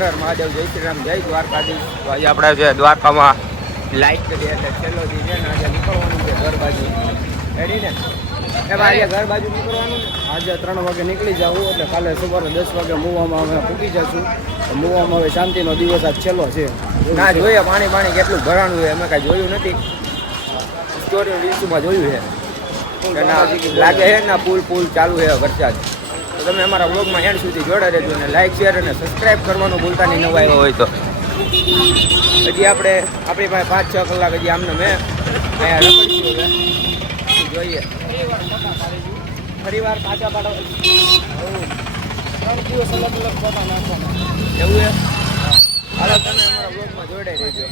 હર હર મહાદેવ, જય શ્રી રામ, જય દ્વારકાધીશ. તો આજે આપણે છે દ્વારકામાં લાઈટ કરીએ એટલે છેલ્લો દી છે ને આજે નીકળવાનું છે ઘર બાજુ. રેડી ને એમાં આજે ઘર બાજુ નીકળવાનું ને આજે 3 વાગે નીકળી જવું એટલે કાલે સવારે 10 વાગે મુવામાં અમે પૂકી જશું. મુવામાં હવે શાંતિનો દિવસ આજ છેલ્લો છે. ના જોઈએ પાણી કેટલું ભરાણું છે અમે કાંઈ જોયું નથી. સ્ટોરી રીલ્સમાં જોયું છે ના લાગે છે ને પુલ ચાલુ છે વરસાદ. તો તમે અમારા વ્લોગમાં એન્ડ સુધી જોડે રહેજો અને લાઈક શેર અને સબસ્ક્રાઈબ કરવાનું ભૂલતા નહીં નવા આવ્યો હોય તો. હજી આપણી પાસે 5-6 કલાક હજી આમને મેં અહીંયા રખડશું હવે જોઈએ. ફરીવાર પાછા પાડો 3 દિવસ અલગ ફોટા નાખવાના એવું છે. હાલો તમે અમારા વ્લોગમાં જોડે રહેજો.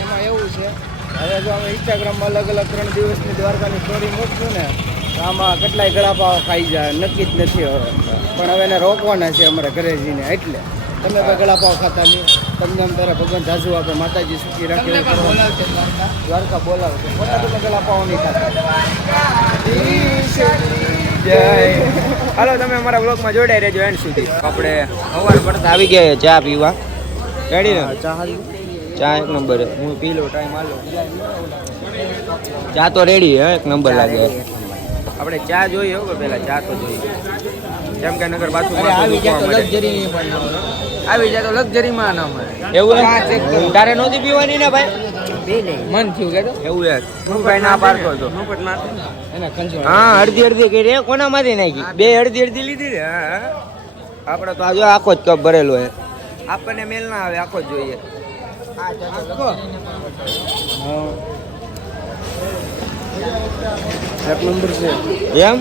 એમાં એવું છે હવે જો અમે ઇન્સ્ટાગ્રામમાં અલગ 3 દિવસની દ્વારકાની સ્ટોરી મૂકશું ને તો આમાં કેટલાય ગળાપાવ ખાઈ જાય નક્કી જ નથી હવે. પણ હવે એને રોકવાના છે અમારે ઘરે જઈને. એટલે તમે કોઈ ગળાપાવ ખાતા નહીં. તમને આમ તારે ભગવાન જાજુ આપે, માતાજી સુખી રાખે, દ્વારકા બોલાવશે. ખોટા તમે ગળાપાવ નહીં ખાતા. જય. હાલો તમે અમારા બ્લોગમાં જોડાઈ રહેજો એન્ડ સુધી. આપણે સવાર પડતા આવી ગયા ચા પીવા. રેડી ને ચા 1 નંબર. હું પી લો ટાઈમ આલો. ચા તો રેડી હે 1 નંબર લાગે. આપણે ચા જોઈએ હો પેલા ચા તો જોઈએ. કેમ કે નગર બાજુ આવી જાય તો લક્ઝરીમાં ના મળે. એવું તારે નહોતી પીવાની ને ભાઈ? મન થયું કે એવું યાર હું ભાઈ ના પાડતો હતો. હા અડધી કરી કોનામાંથી નાખી? 2 અડધી લીધી ને. હા આપણે તો આજે આખો જ કપ ભરેલો હે. આપણને મેલ ના આવે, આખો જ જોઈએ. એક નંબર છે એમ.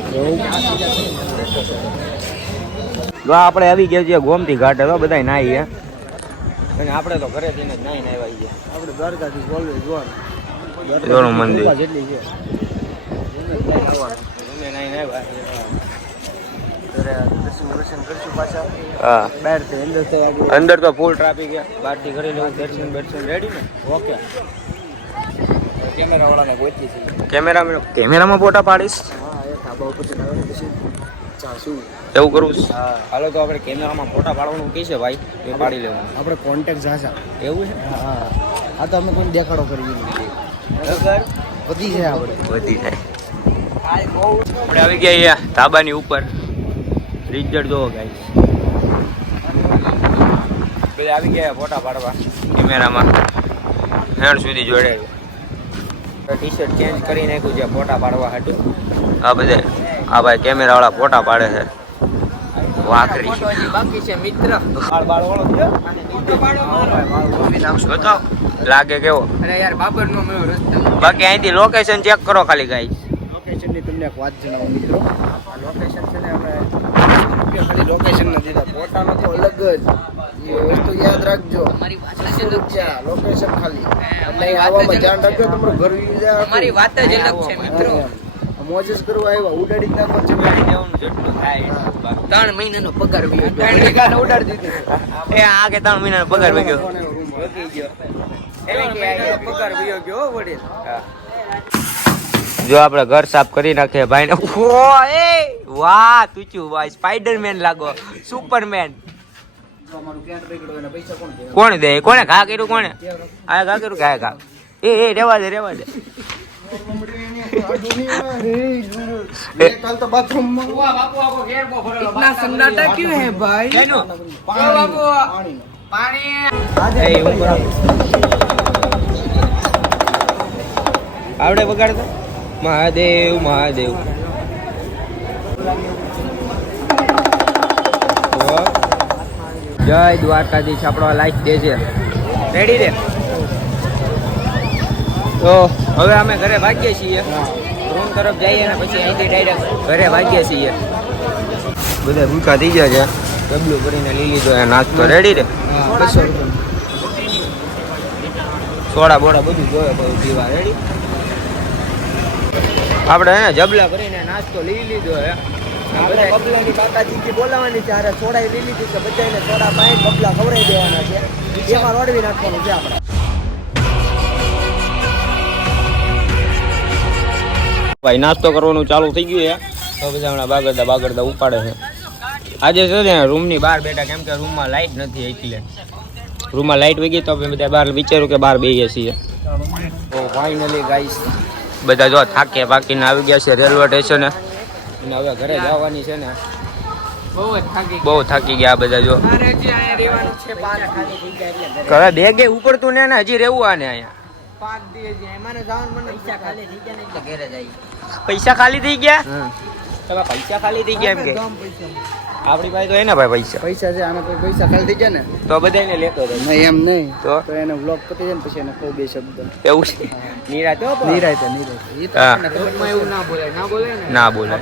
જો આપણે આવી ગયા છીએ ગોમતી ઘાટે. તો બધા નાઈ હે અને આપણે તો ઘરે જઈને જ નાઈને આવ્યા છીએ. આપણે દ્વારકાથી બોલવે જોવાનું મંદિર જેટલી છે અમે નાઈને આવ્યા. દર્શન કરશું પાછા. હા બહારથી અંદર તો ફૂલ ટ્રાફિક છે. બહારથી કરી લેવું દર્શન રેડી ને. ઓકે કેમેરા વાળાને ગોતી છે. કેમેરામાં ફોટા પાડીશ. હા એ ધાબા ઉપર પછી શું એવું કરવું? હા હાલો તો આપણે કેમેરામાં ફોટા પાડવાનું કહે છે ભાઈ એ પાડી લેવાનું. આપણે કોન્ટેક્ટ જાજા એવું છે. હા આ તો અમે કોઈ દેખાડો કરીએ વધી જાય આપણે આવી ગયા અહીંયા ધાબાની ઉપર. રિઝલ્ટ જોવો ગાઈસ. બધા આવી ગયા ફોટા પાડવા કેમેરામાં હેન્ડ સુધી જોડાય. ટી-શર્ટ ચેન્જ કરી નાખ્યું છે ફોટા પાડવા હાટું. આ બધે આ ભાઈ કેમેરા વાળા ફોટા પાડે છે. વાકડી બાકી છે મિત્ર. બાળ વાળો બતાવ લાગે કેવો. અરે યાર બાબર નો મેળો રસ્તો. બાકી અહીંથી લોકેશન ચેક કરો ખાલી ગાઈસ. લોકેશન ની તમને એક વાત જણાવું મિત્રો. આ લોકેશન છે ને અમે ખાલી લોકેશન ન દીધા, ફોટા નો તો અલગ જ. એ વસ્તુ યાદ રાખજો. અમારી વાત છે લોકેશન ખાલી એટલે આવવામાં ધ્યાન રાખજો. તમારું ઘર જાય અમારી વાત જ અલગ છે મિત્રો. મોજસ કરવા આવ્યા ઉડાડી નાખો છે. જેટલું થાય 3 મહિનાનો પગાર વયો ગયો. ઉડાડી દીધી. એ આ કે 3 મહિનાનો પગાર વયો ગયો. એટલે કે પગાર વયો ગયો વડીલ. જો આપણે ઘર સાફ કરી નાખીએ ભાઈને. વાહ તુચું ભાઈ સ્પાઈડરમેન લાગો, સુપરમેન. કોણ દે? કોને ઘા કર્યું? કોને આ ઘા કર્યું? ઘા એ રેવા દે कल तो बाथरूम में इतना सन्नाटा क्यों है भाई? आवड़े बगाड़ता महादेव महादेव. जय द्वारकाधीश. આપણો લાઈક દે છે રેડી રે. તો હવે અમે ઘરે ભાગીએ છીએ. રૂમ તરફ જઈએ અને પછી અહીંથી ડાયરેક્ટ ઘરે ભાગીએ છીએ. બધા ભૂખા થઈ ગયા છે. ડબલું કરીને લઈ લીધો નાસ્તો રેડી રે. સોડા બોડા બધું જોયે બધું પીવા રેડી. આપણે હે જબલા કરીને નાસ્તો લઈ લીધો હે. બધા બબલાની કાકાજી બોલાવાની છે. અરે સોડા લઈ લીધી છે. બધાને સોડા પાઈ બબલા ખવડાવી દેવાના છે. એમાં રોડવી નાખવાનું છે આપણે. ભાઈ નાસ્તો કરવાનું ચાલુ થઈ ગયું છે. તો બધા હમણાં બાગરદા ઉપાડે છે. આજે છે ને રૂમની બહાર બેઠા કેમ કે રૂમમાં લાઈટ નથી એટલે રૂમમાં લાઈટ વહી ગઈ તો અમે બધા બહાર વિચાર્યું કે બહાર બેસીએ છીએ. તો ફાઇનલી ગાઈસ બધા જો થાકે પાકીને આવી ગયા છે રેલવે સ્ટેશને અને હવે ઘરે જવાની છે ને બહુ થાકી ગયા બધા જો ઘરે બેગે ઉપડતું ને હજી રહેવું આને અહીંયા પૈસા ખાલી થઈ ગયા તમે પૈસા ખાલી થઈ ગયા એમ કે આપણી પાસે તો એને ભાઈ પૈસા છે આના પર પૈસા ખાલી થઈ ગયા ને તો બધાને લેતો હતો નહીં એમ નહીં તો એને વ્લોગ પતી જાય ને પછી એને કહું બે શબ્દ એવું છે નિરાતે એવું ના બોલે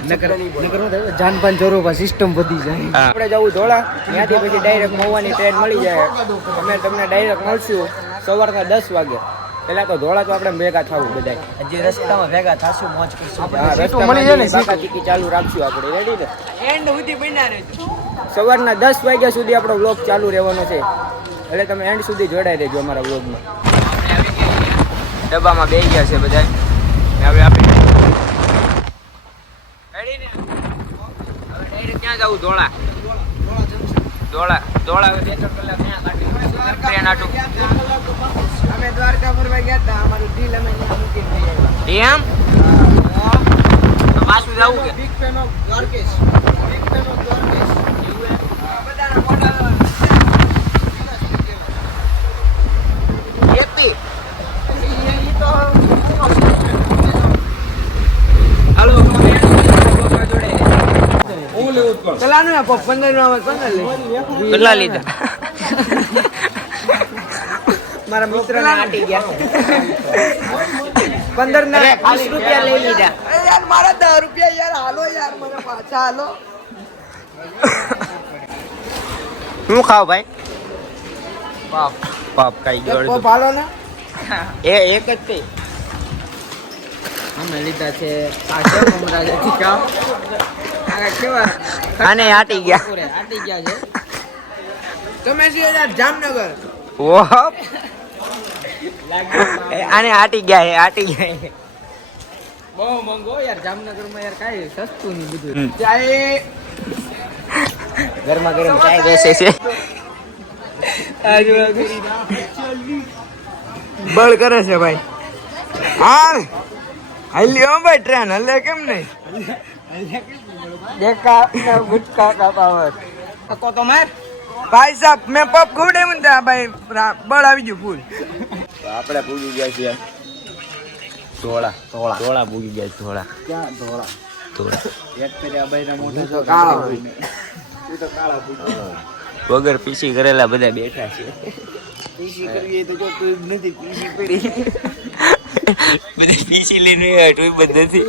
જાનપાન ચોરો સિસ્ટમ વધી જાય આપણે જવું ધોળા ત્યાંથી પછી ડાયરેક્ટ મહુવાની ટ્રેન મળી જાય અમે તમને ડાયરેક્ટ મળશું સવારના 10 વાગે પેલા તો ધોળા તો આપણે ભેગા થવું બધા હજી રસ્તામાં ભેગા થાશું મોજ કરશું મળી જાય ને ટીકી ચાલુ રાખશું આપણે રેડી ને એન્ડ સુધી બન્યા રહેજો સવારના 10 વાગ્યા સુધી આપણો વ્લોગ ચાલુ રહેવાનો છે એટલે તમે એન્ડ સુધી જોડાઈ રહેજો અમારા વ્લોગમાં ડબ્બામાં બેસી ગયા છે બધા હવે આપણે રેડી ને હવે ડાયરેક્ટ ક્યાં જવું ધોળા ધોળા 2-3 કલાક ક્યાં કાઢી ટ્રેન આટું અમે દ્વારકા ફરવા ગયા હતા અમારું દિલ અમે અહીંયા મૂકી દીધું એમ તો પાછું જાવું કે બિગ ફેન ઓફ દ્વારકેશ બધાના મોટા એતી ઈ તો હાલો ચલાનું 15 નો 15 લે કેટલા લીધા મારા મિત્ર ને આટી ગયા 15 ના 20 રૂપિયા લઈ લીધા અરે યાર મારા 10 રૂપિયા યાર હાલો યાર મને પાછા હાલો શું ખાવ ભાઈ પાપ કઈ ગયો પાપ હાલો ને એ એક જ તે અમે લીધા છે આ છે મમરા જે ટીકા આ કેવા આને આટી ગયા છે તમે શું યાર જામનગર ઓહ આને આટી ગયા બહુ મોંઘો યાર જામનગર માં યાર કાઈ સસ્તું નહીં બધું ચાય ગરમા ગરમ ચાય બેસે છે બળ કરે છે ભાઈ હા હાલ્યો ભાઈ ટ્રેન હલે કેમ નહીં દેખા ગુટકા કા પાવર કો તો માર ભાઈ સાહેબ મેં પપ ઘોડે મુંડા ભાઈ બળ આવી ગયું ફૂલ આપણે પૂગી ગયા છીએ ધોળા પૂગી ગયા ધોળા ક્યાં ધોળા એક પેલા ભાઈના મોઢા તો કાળા હોય ને તું તો કાળા પૂગી વગર પીસી કરેલા બધા બેઠા છે પીસી કરવી તો જો તું નથી પીસી પડી બધા પીસી લઈને હટવી બધી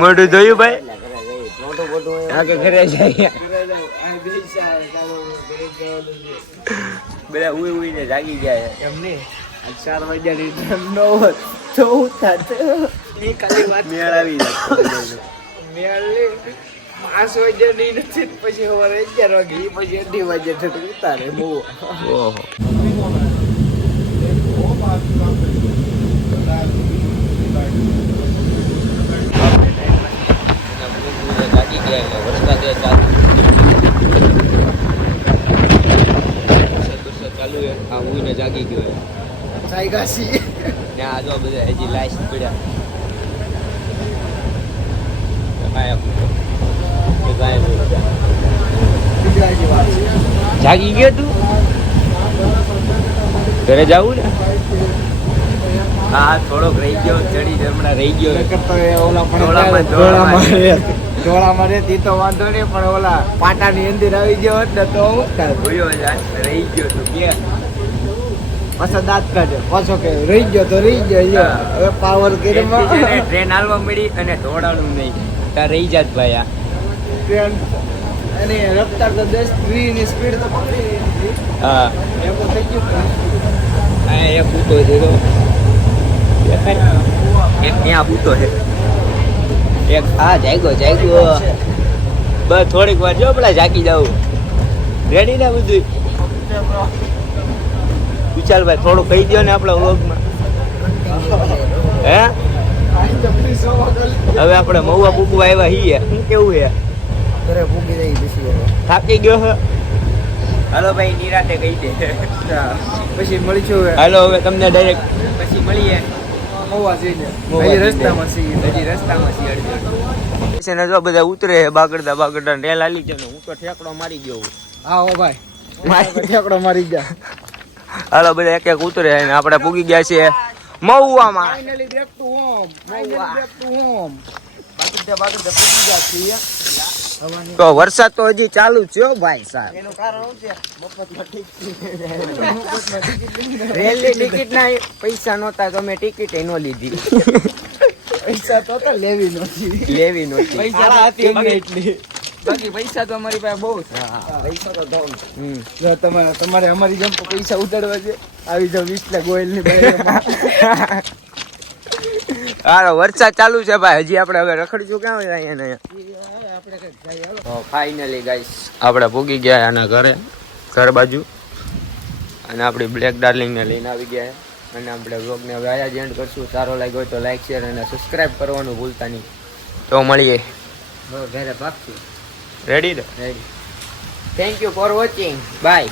મોઢું ધોયું ભાઈ આગળ ઘરે જાય બધા ઉઈ ને જાગી ગયા એમ નહીં 4 વાગ્યાની 9 ખાલી વાત મેળ આવી જાય મેળ 5 વાગ્યાની નથી પછી સવારે 11 વાગે પછી 2 વાગે ઉતારે બહુ ઓહો જાગી ગયો સાઈગાસી ને આ જો બધા હજી લાઈસ પડ્યા જાગી ગયો તું ઘરે જાવું ને હા થોડોક રહી ગયો ચડી જમણા રહી ગયો ધોળામાં રહેતી તો વાંધો નહીં પણ ઓલા પાટાની અંદર આવી ગયો હોત ને તો રહી ગયો તું કે પાછો દાંત કાઢ્યો પાછો કે રહી ગયો તો રહી ગયો હવે પાવર ટ્રેન હાલવા મળી અને દોડાણું નહીં ત્યાં રહી જાત ભાઈ આ ટ્રેન અને રફતાર તો 10-20 ની સ્પીડ તો પકડી હા એકો થઈ ગયું આ એક પૂતો છે તો એક ત્યાં પૂતો છે એક હા જાગ્યો બસ થોડીક વાર જો પેલા જાગી જાવ રેડી ને બધું વિચાર ભાઈ થોડું કહી દો ને આપણા વ્લોગમાં હે હવે આપણે મહુવા પૂગવા આવ્યા છીએ. શું કેવું છે? ઘરે પૂગી જઈ પછી થાકી ગયો છે? હાલો ભાઈ નિરાતે કહી દે. પછી મળીશું હાલો હવે તમને ડાયરેક્ટ પછી મળીએ મહુવા જઈને. મહુવા હજી રસ્તામાં છીએ. હજી રસ્તામાં છીએ અડધી. છે ને જો બધા ઉતરે બાગડતા રેલ આલી છે ને હું તો ઠેકડો મારી ગયો. હા હો ભાઈ ઠેકડો મારી ગયા. હાલો બધા એક એક ઉતરે અને આપણે પૂગી ગયા છીએ મહુવામાં. Finally back to home. બાગડતા પૂગી ગયા છીએ. તો વરસાદ તો હજી ચાલુ છે હો ભાઈ સાહેબ. એનું કારણ શું છે? મફતમાં રેલની ટિકિટ ના પૈસા નહોતા તો મેં ટિકિટ ન લીધી. પૈસા તો લેવી નહોતી. પૈસા હતી અમને એટલી. બાકી પૈસા તો અમારી પાસે બહુ છે. પૈસા તો ધોન. જો તમારે અમારી જેમ પૈસા ઉડાડવા છે આવી જાવ 20 લાખ ગોયલ ની બાઈમાં. હાલો વરસાદ ચાલુ છે ભાઈ. હજી આપણે હવે રખડીશું ક્યાં હોય અહીંયા? ફાઇનલી ગાઈસ આપણે પૂગી ગયા આના ઘર બાજુ અને આપણી બ્લેક ડાર્લિંગને લઈને આવી ગયા અને આપણે વ્લોગને હવે આયા જ એન્ડ કરશું. સારો લાગ્યો હોય તો લાઈક શેર અને સબસ્ક્રાઈબ કરવાનું ભૂલતા નહીં. તો મળીએ ઘરે ભાગશું. Ready thank you for watching by.